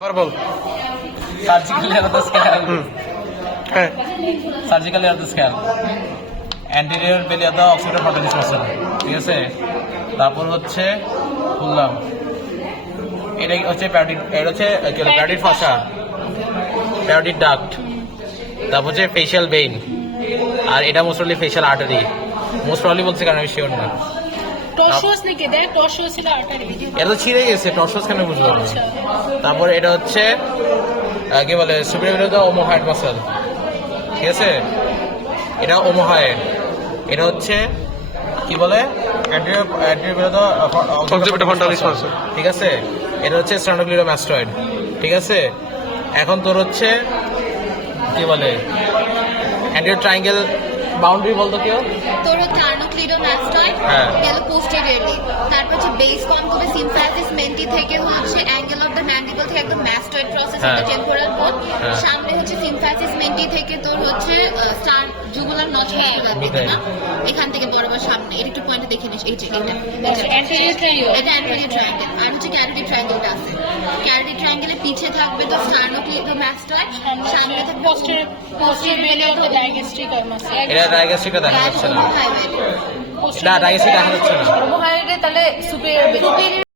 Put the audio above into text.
বল surgical এর the scan হ্যাঁ surgical এর the scan anterior belly the occipital frontalis muscle, ঠিক আছে। তারপর হচ্ছে বললাম এটা হচ্ছে প্যারোটিড, এটা হচ্ছে প্যারোটিড ফাসা, প্যারোটিড ডাক্ট, তারপর হচ্ছে ফেশিয়াল ভেইন, আর এটা mostly facial artery. Most probably বলছে কারণ আমি শিওর না। টর্সোস নাকি দেখ টর্সোস ছিল আর্টারি। এটা তো ছিঁড়ে গেছে, টর্সোস কেন বুঝতে পারবো। আচ্ছা তারপর এটা হচ্ছে কি বলে সুপিরিয়র দ্য ওমোহয়েড মাসল, ঠিক আছে। এটা ওমোহয়েড, এটা হচ্ছে কি বলে অক্সিপিটাল ফ্রন্টালিস মাসল, ঠিক আছে। এটা হচ্ছে স্টার্নোক্লিডোমাস্টয়েড, ঠিক আছে। এখন তোর হচ্ছে কি বলে অ্যান্টিরিয়র ট্রায়াঙ্গেল বাউন্ডারি বলতো কেউ। তোর হচ্ছে আর্নোক্লিডোমাস্টয়েড হ্যাঁ। গেল পোস্টেরিয়রলি, তারপর হচ্ছে বেস ফর্ম করবে সিমফ্যাসিস মেন্টি থেকে হচ্ছে অ্যাঙ্গেল অফ দ্য ম্যান্ডিবল থেকে একদম ম্যাস্টয়েড প্রসেস হ্যাঁ। অফ দ্য টেম্পোরাল বোন। হ্যাঁ। সামনে হচ্ছে সিমফ্যাসিস মেন্টি থেকে তোর হচ্ছে স্টার জুগুলার নচ বুঝতে না, এখান থেকে বরাবর সামনে এটা একটু পয়েন্টে দেখে নিস। এই যে এটা অ্যান্টেরিয়র ট্রায়াঙ্গেল। এটা অ্যান্টেরিয়র ট্রায়াঙ্গেল, আর হচ্ছে ক্যারোটিড ট্রায়াঙ্গেলটা আছে। ক্যারোটিড ট্রায়াঙ্গেলের পিছে থাকবে তো স্টার্নোক্লিডোমাস্টয়েড, সামনে থাকবে posterior belly of the digastric muscle. এটা ডায়াগ্রাফিকটা দেখা যাচ্ছে না, হাইওয়ে। না ডায়াগ্রাফিক দেখা যাচ্ছে না। ওমোহয়েডে তাহলে সুপিরিয়র